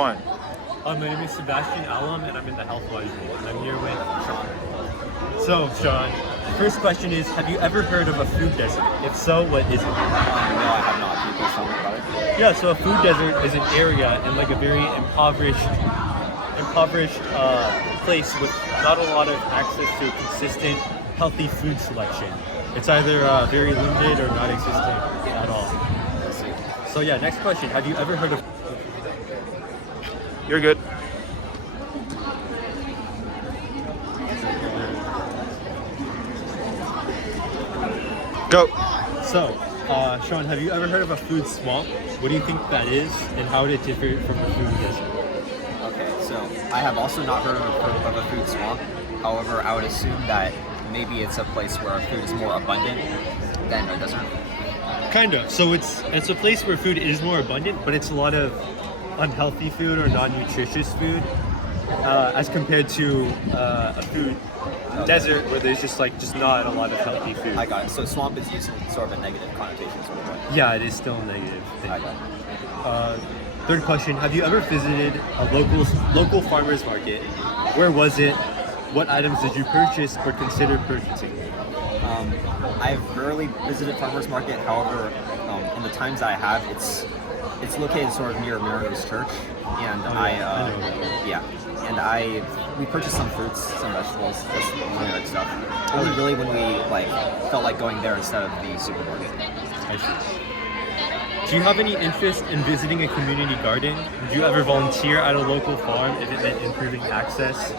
One. My name is Sebastian Alum, and I'm in the Health Wise role, and I'm here with Sean. So, Sean, the first question is, have you ever heard of a food desert? If so, what is it? No, I have not. Can you please tell me about it? Yeah, so a food desert is an area in like a very impoverished place with not a lot of access to consistent, healthy food selection. It's either very limited or not existent at all. So yeah, next question. Have you ever heard of... You're good. Go. So, Sean, have you ever heard of a food swamp? What do you think that is, and how would it differ from a food desert? Okay, so I have also not heard of a food swamp. However, I would assume that maybe it's a place where food is more abundant than a desert. Kind of. So it's a place where food is more abundant, but it's a lot of unhealthy food or non-nutritious food, as compared to a food desert where there's just not a lot of healthy food. I got it. So swamp is used in sort of a negative connotation, sort of, right? Yeah, it is still a negative thing. I got it. Third question: have you ever visited a local farmers market? Where was it? What items did you purchase or consider purchasing? I've rarely visited farmers market. However, in the times I have, it's located sort of near Mariners Church, and we purchased some fruits, some vegetables, just generic stuff. Only really when we felt like going there instead of the supermarket. I see. Do you have any interest in visiting a community garden? Would you ever volunteer at a local farm if it meant improving access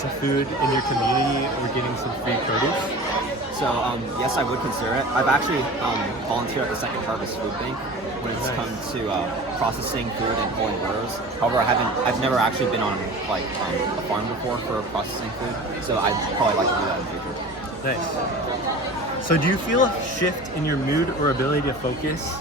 to food in your community or getting some free produce? So yes, I would consider it. I've actually volunteered at the Second Harvest Food Bank when it's come to processing food and pulling orders. However, I've never actually been on a farm before for processing food, so I'd probably like to do that in the future. Nice. So do you feel a shift in your mood or ability to focus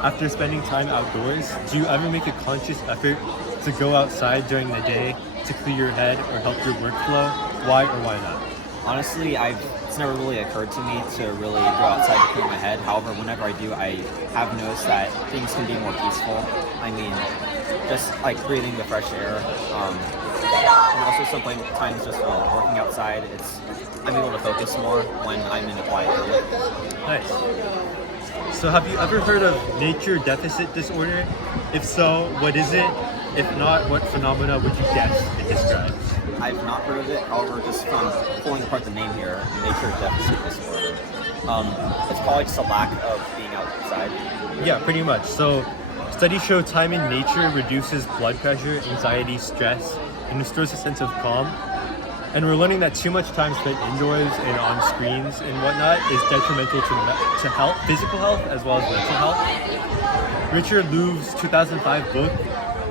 after spending time outdoors? Do you ever make a conscious effort to go outside during the day to clear your head or help your workflow? Why or why not? Honestly, it's never really occurred to me to really go outside to clear my head. However, whenever I do, I have noticed that things can be more peaceful. I mean, just like breathing the fresh air, and also sometimes just working outside. I'm able to focus more when I'm in a quiet area. Nice. So have you ever heard of nature deficit disorder? If so, what is it? If not, what phenomena would you guess it describes? I've not heard of it, however, just from pulling apart the name here, nature deficit disorder. It's probably just a lack of being outside. Yeah, pretty much. So studies show time in nature reduces blood pressure, anxiety, stress, and restores a sense of calm. And we're learning that too much time spent indoors and on screens and whatnot is detrimental to health, physical health, as well as mental health. Richard Louve's 2005 book,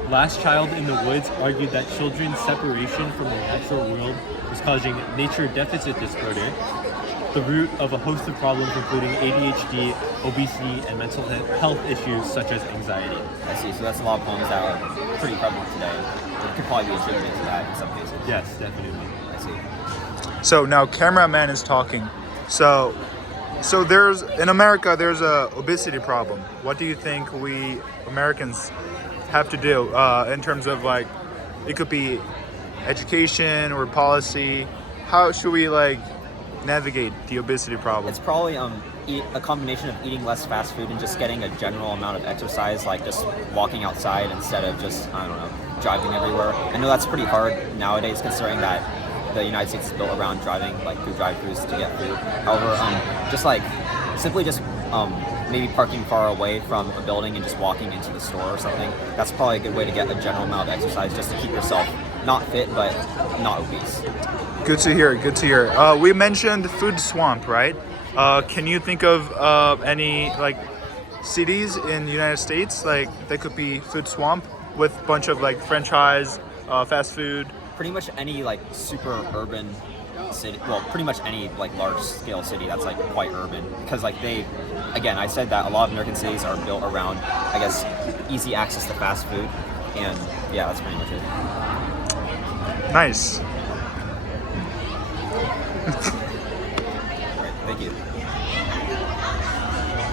Last Child in the Woods, argued that children's separation from the natural world was causing nature deficit disorder, the root of a host of problems including ADHD, obesity, and mental health issues such as anxiety. I see, so that's a lot of problems that are pretty prevalent today. It could probably be attributed to that in some cases. Yes, definitely. I see. So now cameraman is talking. So there's in America there's a obesity problem. What do you think we Americans have to do in terms of it could be education or policy? How should we navigate the obesity problem? It's probably a combination of eating less fast food and just getting a general amount of exercise, like just walking outside instead of just, I don't know, driving everywhere. I know that's pretty hard nowadays considering that the United States is built around driving, through drive-thrus to get food. However, simply maybe parking far away from a building and just walking into the store or something. That's probably a good way to get a general amount of exercise just to keep yourself not fit but not obese. Good to hear. Good to hear. We mentioned food swamp, right? Can you think of any cities in the United States that could be food swamp with a bunch of franchise fast food? Pretty much any super urban city, well, pretty much any large scale city that's quite urban, because I said that a lot of American cities are built around, I guess, easy access to fast food, and yeah, that's pretty much it. Nice. All right, thank you.